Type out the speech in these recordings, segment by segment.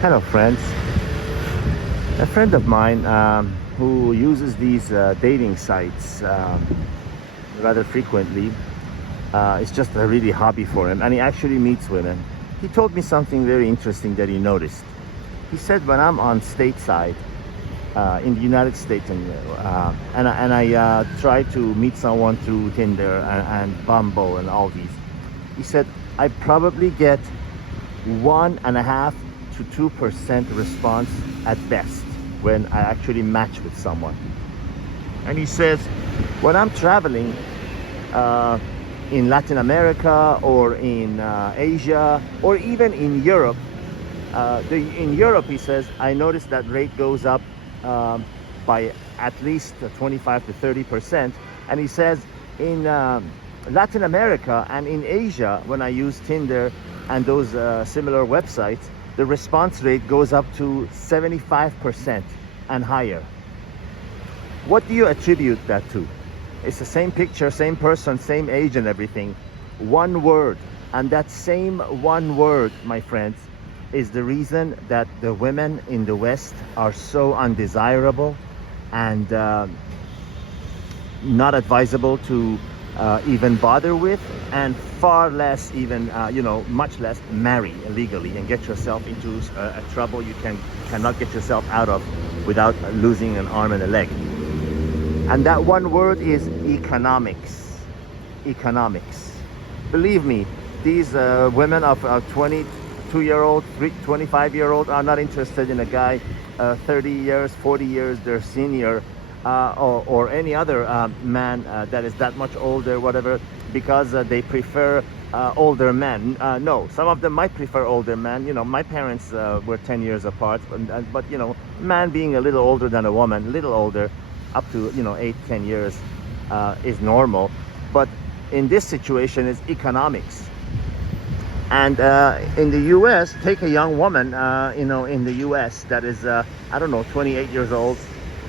Hello, friends. A friend of mine who uses these dating sites rather frequently. It's just a really hobby for him, and he actually meets women. He told me something very interesting that he noticed. He said, when I'm on stateside in the United States and I try to meet someone through Tinder and Bumble and all these, he said I probably get 1.5 to 2% response at best when I actually match with someone. And he says, when I'm traveling in Latin America or in Asia or even in Europe, in Europe, he says, I noticed that rate goes up by at least 25 to 30%. And he says in Latin America and in Asia, when I use Tinder and those similar websites, the response rate goes up to 75% and higher. What do you attribute that to? It's the same picture, same person, same age and everything. One word. And that same one word, my friends, is the reason that the women in the West are so undesirable and not advisable to even bother with, and far less even, much less marry illegally and get yourself into a trouble you cannot get yourself out of without losing an arm and a leg. And that one word is economics. Economics. Believe me, these women of 22-year-old, 25-year-old are not interested in a guy 30 years, 40 years their senior, or any other man that is that much older, whatever, because they prefer older men. No, some of them might prefer older men. You know, my parents were 10 years apart, but you know, man being a little older than a woman, a little older, up to 8-10 years is normal. But in this situation, it's economics. And in the U.S., take a young woman, in the U.S. that is, 28 years old,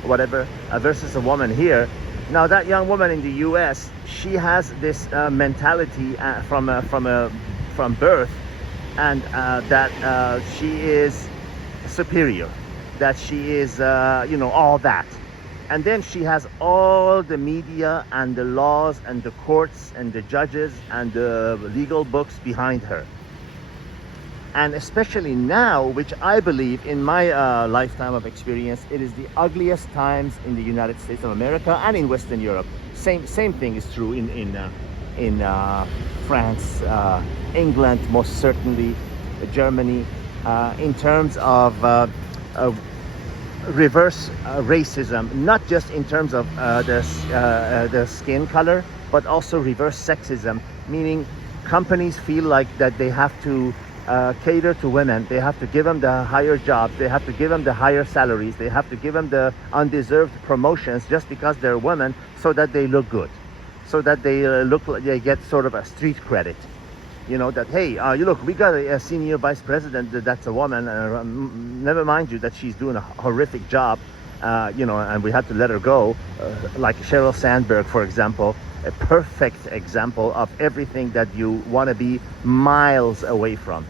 whatever, versus a woman here. Now, that young woman in the U.S., she has this mentality from birth, and that she is superior, that she is, all that. And then she has all the media and the laws and the courts and the judges and the legal books behind her. And especially now, which I believe in my lifetime of experience, it is the ugliest times in the United States of America and in Western Europe. Same thing is true in France, England, most certainly, Germany, in terms of reverse racism, not just in terms of the skin color, but also reverse sexism, meaning companies feel like that they have to cater to women. They have to give them the higher jobs, they have to give them the higher salaries, they have to give them the undeserved promotions just because they're women, so that they look good, so that they look like they get sort of a street credit. You know, that, hey, you look, we got a senior vice president that's a woman, never mind you that she's doing a horrific job, and we had to let her go, like Sheryl Sandberg, for example, a perfect example of everything that you want to be miles away from.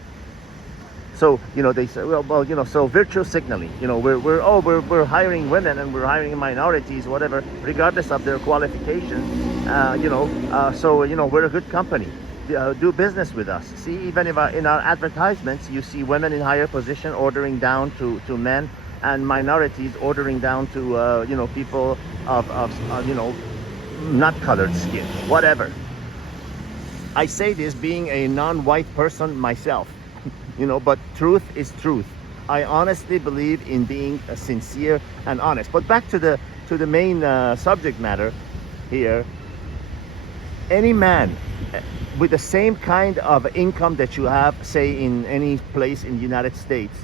So, they say, so virtue signaling, we're hiring women and we're hiring minorities, whatever, regardless of their qualifications, we're a good company. Do business with us. See, even if in our advertisements, you see women in higher position ordering down to men, and minorities ordering down to, people of not colored skin, whatever. I say this being a non-white person myself, but truth is truth. I honestly believe in being sincere and honest. But back to the main subject matter here. Any man with the same kind of income that you have, say in any place in the United States,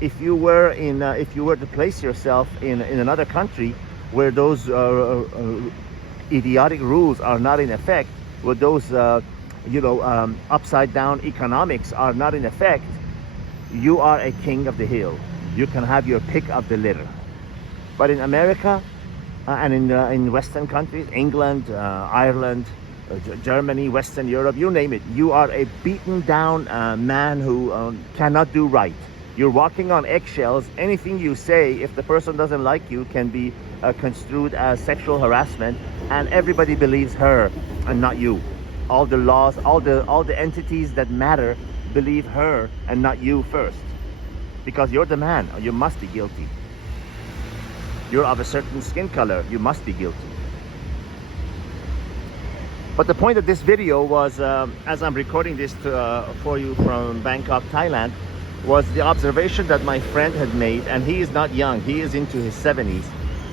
if you were to place yourself in another country where those idiotic rules are not in effect, where those upside down economics are not in effect, you are a king of the hill. You can have your pick of the litter. But in America and in Western countries, England, Ireland, Germany, Western Europe, you name it, you are a beaten down man who cannot do right. You're walking on eggshells. Anything you say, if the person doesn't like you, can be construed as sexual harassment, and everybody believes her and not you. All the laws, all the entities that matter believe her and not you first, because you're the man. You must be guilty. You're of a certain skin color. You must be guilty. But the point of this video was, as I'm recording this for you from Bangkok, Thailand, was the observation that my friend had made, and he is not young. He is into his 70s,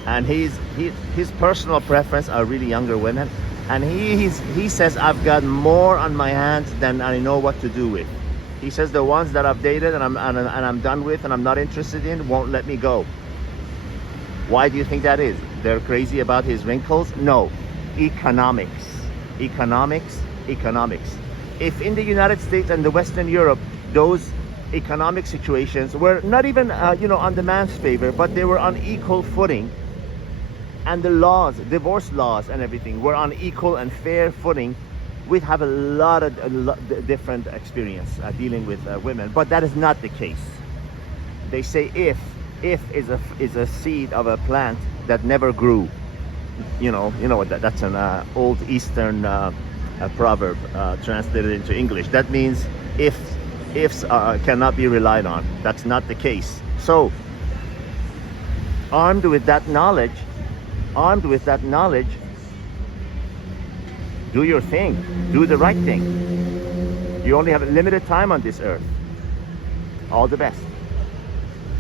and his personal preference are really younger women. And he says, I've got more on my hands than I know what to do with. He says the ones that I've dated and I'm done with and I'm not interested in won't let me go. Why do you think that is? They're crazy about his wrinkles? No, economics. Economics. If in the United States and the Western Europe, those economic situations were not even on the man's favor, but they were on equal footing, and the laws, divorce laws and everything, were on equal and fair footing, we'd have a lot of different experience dealing with women. But that is not the case. They say if is a seed of a plant that never grew. You know what that's an old Eastern proverb translated into English. That means ifs cannot be relied on. That's not the case. So armed with that knowledge, do your thing. Do the right thing. You only have a limited time on this earth. All the best.